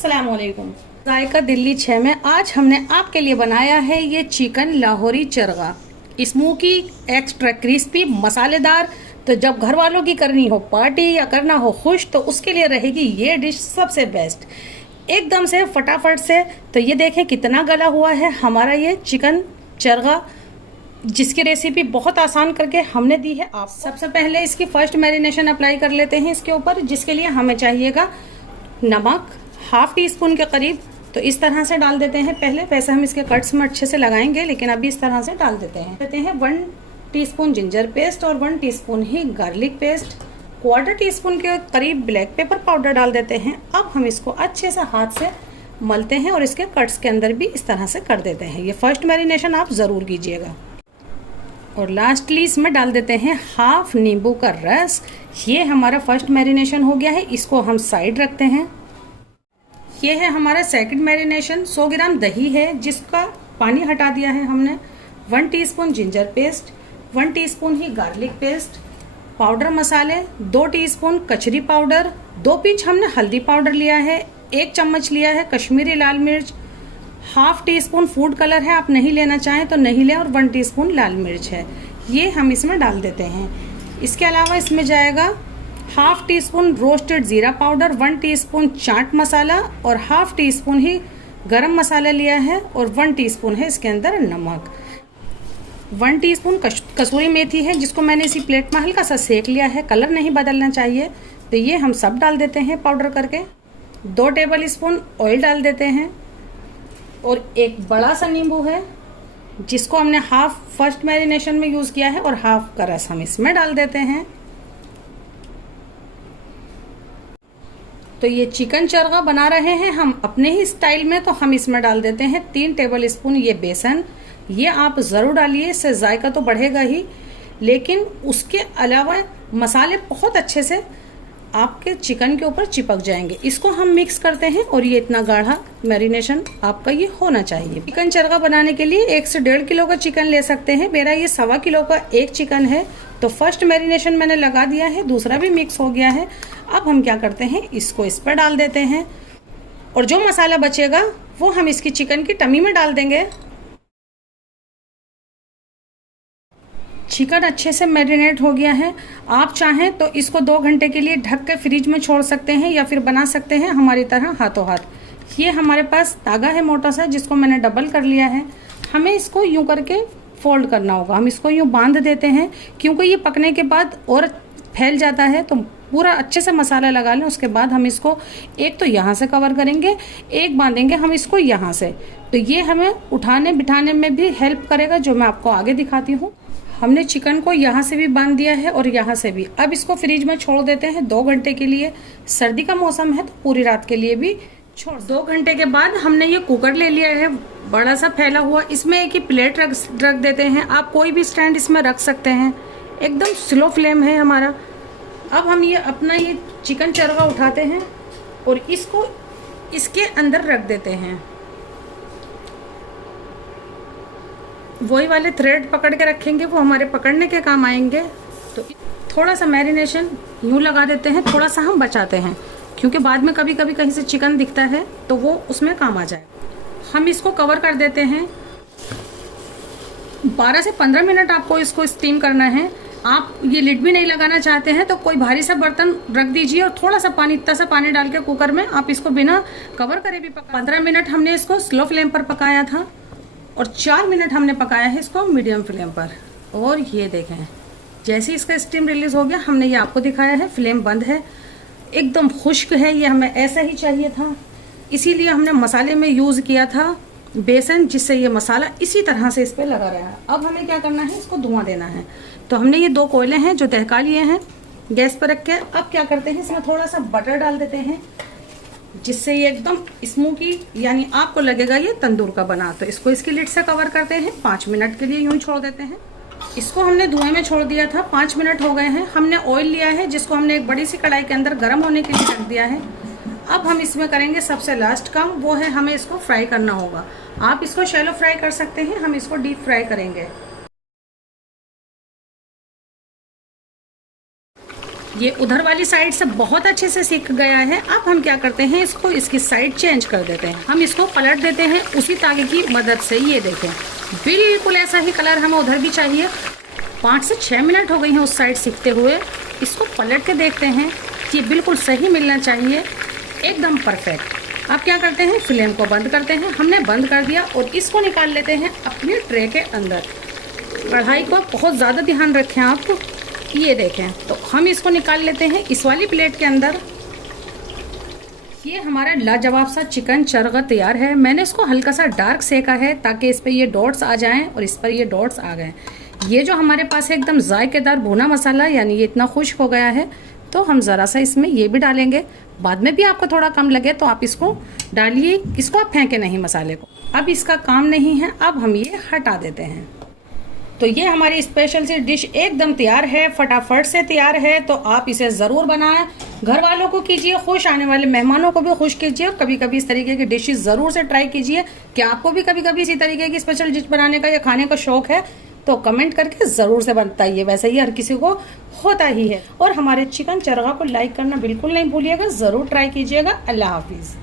अस्सलामुअलैकुम। जायका दिल्ली 6 में आज हमने आपके लिए बनाया है ये chicken Lahori chargha. Smoky, extra crispy, मसालेदार। तो जब घर वालों की करनी हो पार्टी या करना हो खुश तो उसके लिए रहेगी ये डिश सबसे बेस्ट, एकदम से फटाफट से। तो ये देखें कितना गला हुआ है हमारा ये चिकन चरगा, जिसकी रेसिपी बहुत आसान करके हमने दी है आप। सबसे पहले इसकी फर्स्ट मैरिनेशन अप्लाई कर लेते हैं इसके ऊपर, जिसके लिए हमें चाहिएगा नमक हाफ टी स्पून के करीब। तो इस तरह से डाल देते हैं पहले, वैसे हम इसके कट्स में अच्छे से लगाएंगे लेकिन अभी इस तरह से डाल देते हैं 1 टीस्पून जिंजर पेस्ट और 1 टीस्पून ही गार्लिक पेस्ट, क्वार्टर टीस्पून के करीब ब्लैक पेपर पाउडर डाल देते हैं। अब हम इसको अच्छे से हाथ से मलते हैं और इसके कट्स के अंदर भी इस तरह से कर देते हैं। ये फर्स्ट मैरिनेशन आप ज़रूर कीजिएगा। और लास्टली इसमें डाल देते हैं हाफ नींबू का रस। ये हमारा फर्स्ट मैरिनेशन हो गया है, इसको हम साइड रखते हैं। ये है हमारा सेकंड मैरिनेशन। 100 ग्राम दही है जिसका पानी हटा दिया है हमने, 1 टीस्पून जिंजर पेस्ट, 1 टीस्पून ही गार्लिक पेस्ट, पाउडर मसाले 2 टीस्पून कचरी पाउडर, 2 पिंच हमने हल्दी पाउडर लिया है, 1 चम्मच लिया है कश्मीरी लाल मिर्च, half tea spoon food colour है, आप नहीं लेना चाहें तो नहीं लें, और 1 टीस्पून लाल मिर्च है। ये हम इसमें डाल देते हैं। इसके अलावा इसमें जाएगा हाफ टी स्पून रोस्टेड जीरा पाउडर, 1 टीस्पून चाट मसाला और हाफ टी स्पून ही गरम मसाला लिया है, और 1 टीस्पून है इसके अंदर नमक। 1 टीस्पून कसूरी मेथी है जिसको मैंने इसी प्लेट में हल्का सा सेक लिया है, कलर नहीं बदलना चाहिए। तो ये हम सब डाल देते हैं पाउडर करके। 2 टेबल स्पून ऑयल डाल देते हैं, और एक बड़ा सा नींबू है जिसको हमने हाफ फर्स्ट मैरिनेशन में यूज किया है, और हाफ का रस हम इसमें डाल देते हैं। तो ये चिकन चरगा बना रहे हैं हम अपने ही स्टाइल में, तो हम इसमें डाल देते हैं 3 टेबल स्पून ये बेसन। ये आप ज़रूर डालिए, इससे जायका तो बढ़ेगा ही, लेकिन उसके अलावा मसाले बहुत अच्छे से आपके चिकन के ऊपर चिपक जाएंगे। इसको हम मिक्स करते हैं, और ये इतना गाढ़ा मैरिनेशन आपका ये होना चाहिए। चिकन चरगा बनाने के लिए 1 से 1.5 किलो का चिकन ले सकते हैं। मेरा ये 1.25 किलो का एक चिकन है, तो फर्स्ट मैरिनेशन मैंने लगा दिया है, दूसरा भी मिक्स हो गया है। अब हम क्या करते हैं, इसको इस पर डाल देते हैं, और जो मसाला बचेगा वो हम इसकी चिकन की टमी में डाल देंगे। चिकन अच्छे से मैरिनेट हो गया है। आप चाहें तो इसको 2 घंटे के लिए ढक के फ्रिज में छोड़ सकते हैं, या फिर बना सकते हैं हमारी तरह हाथों हाथ। ये हमारे पास धागा है मोटा सा जिसको मैंने डबल कर लिया है। हमें इसको यूं करके फोल्ड करना होगा, हम इसको यूं बांध देते हैं, क्योंकि ये पकने के बाद और फैल जाता है। तो पूरा अच्छे से मसाला लगा लें, उसके बाद हम इसको एक तो यहाँ से कवर करेंगे, एक बांधेंगे हम इसको यहाँ से। तो ये हमें उठाने बिठाने में भी हेल्प करेगा, जो मैं आपको आगे दिखाती हूँ। हमने चिकन को यहाँ से भी बांध दिया है और यहाँ से भी। अब इसको फ्रिज में छोड़ देते हैं 2 घंटे के लिए। सर्दी का मौसम है तो पूरी रात के लिए भी छोड़। 2 घंटे के बाद हमने ये कुकर ले लिया है बड़ा सा फैला हुआ, इसमें एक ही प्लेट रख देते हैं। आप कोई भी स्टैंड इसमें रख सकते हैं, एकदम स्लो फ्लेम है हमारा। अब हम ये अपना ये चिकन चरगा उठाते हैं और इसको इसके अंदर रख देते हैं। वही वाले थ्रेड पकड़ के रखेंगे, वो हमारे पकड़ने के काम आएंगे। तो थोड़ा सा मैरिनेशन यूँ लगा देते हैं, थोड़ा सा हम बचाते हैं, क्योंकि बाद में कभी कभी कहीं से चिकन दिखता है तो वो उसमें काम आ जाए। हम इसको कवर कर देते हैं। 12 से 15 मिनट आपको इसको स्टीम करना है। आप ये लिड भी नहीं लगाना चाहते हैं तो कोई भारी सा बर्तन रख दीजिए, और थोड़ा सा पानी, इतना सा पानी डाल के कुकर में आप इसको बिना कवर करे भी 15 मिनट हमने इसको स्लो फ्लेम पर पकाया था, और 4 मिनट हमने पकाया है इसको मीडियम फ्लेम पर। और ये देखें, जैसे इसका स्टीम रिलीज हो गया, हमने ये आपको दिखाया है, फ्लेम बंद है, एकदम खुश्क है। ये हमें ऐसा ही चाहिए था, इसीलिए हमने मसाले में यूज़ किया था बेसन, जिससे ये मसाला इसी तरह से इस पर लगा रहा है। अब हमें क्या करना है, इसको धुआं देना है। तो हमने ये 2 कोयले हैं जो दहका लिए हैं गैस पर रख के। अब क्या करते हैं, इसमें थोड़ा सा बटर डाल देते हैं, जिससे ये एकदम स्मोकी, यानी आपको लगेगा ये तंदूर का बना। तो इसको इसकी लिड से कवर करते हैं, 5 मिनट के लिए यूं ही छोड़ देते हैं। इसको हमने धुएं में छोड़ दिया था, 5 मिनट हो गए हैं। हमने ऑयल लिया है जिसको हमने एक बड़ी सी कढ़ाई के अंदर गर्म होने के लिए रख दिया है। अब हम इसमें करेंगे सबसे लास्ट काम, वो है हमें इसको फ्राई करना होगा। आप इसको शैलो फ्राई कर सकते हैं, हम इसको डीप फ्राई करेंगे। ये उधर वाली साइड से बहुत अच्छे से सीख गया है। अब हम क्या करते हैं, इसको इसकी साइड चेंज कर देते हैं। हम इसको पलट देते हैं उसी तागे की मदद से। ये देखें, बिल्कुल ऐसा ही कलर हमें उधर भी चाहिए। 5 से 6 मिनट हो गई हैं उस साइड सीखते हुए। इसको पलट के देखते हैं, ये बिल्कुल सही मिलना चाहिए, एकदम परफेक्ट। अब क्या करते हैं, फ्लेम को बंद करते हैं। हमने बंद कर दिया और इसको निकाल लेते हैं अपनी ट्रे के अंदर। कढ़ाई को बहुत ज़्यादा ध्यान रखें आप। ये देखें, तो हम इसको निकाल लेते हैं इस वाली प्लेट के अंदर। ये हमारा लाजवाब सा चिकन चरगा तैयार है। मैंने इसको हल्का सा डार्क सेका है ताकि इस पर ये डॉट्स आ जाएं और इस पर ये डॉट्स आ गए। ये जो हमारे पास है एकदम जायकेदार भुना मसाला, यानी ये इतना खुश्क हो गया है, तो हम ज़रा सा इसमें ये भी डालेंगे। बाद में भी आपको थोड़ा कम लगे तो आप इसको डालिए, इसको आप फेंके नहीं मसाले को। अब इसका काम नहीं है, अब हम ये हटा देते हैं। तो ये हमारी स्पेशल सी डिश एकदम तैयार है, फटाफट से तैयार है। तो आप इसे ज़रूर बनाएं, घर वालों को कीजिए, खुश आने वाले मेहमानों को भी खुश कीजिए। और कभी कभी इस तरीके की डिशेस ज़रूर से ट्राई कीजिए। क्या आपको भी कभी कभी इसी तरीके की स्पेशल डिश बनाने का या खाने का शौक है तो कमेंट करके ज़रूर से बताइए। वैसे ही हर किसी को होता ही है। और हमारे चिकन चरगा को लाइक करना बिल्कुल नहीं भूलिएगा, ज़रूर ट्राई कीजिएगा। अल्लाह हाफिज़।